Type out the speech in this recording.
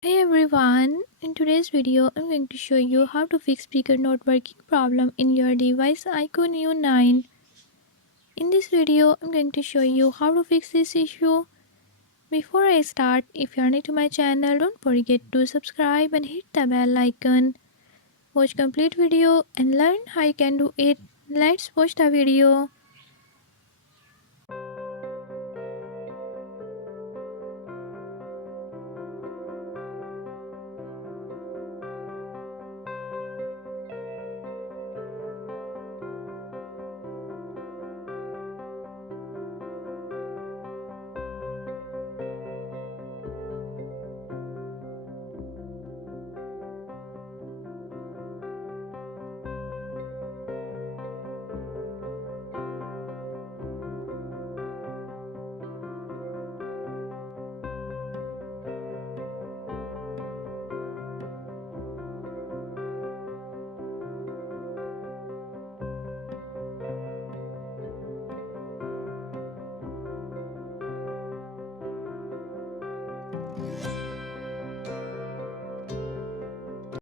Hey everyone, in today's video I'm going to show you how to fix speaker not working problem in your device iQOO 9. In this video I'm going to show you how to fix this issue. Before I start, if you are new to my channel, don't forget to subscribe and hit the bell icon. Watch complete video and learn how you can do it. Let's watch the video.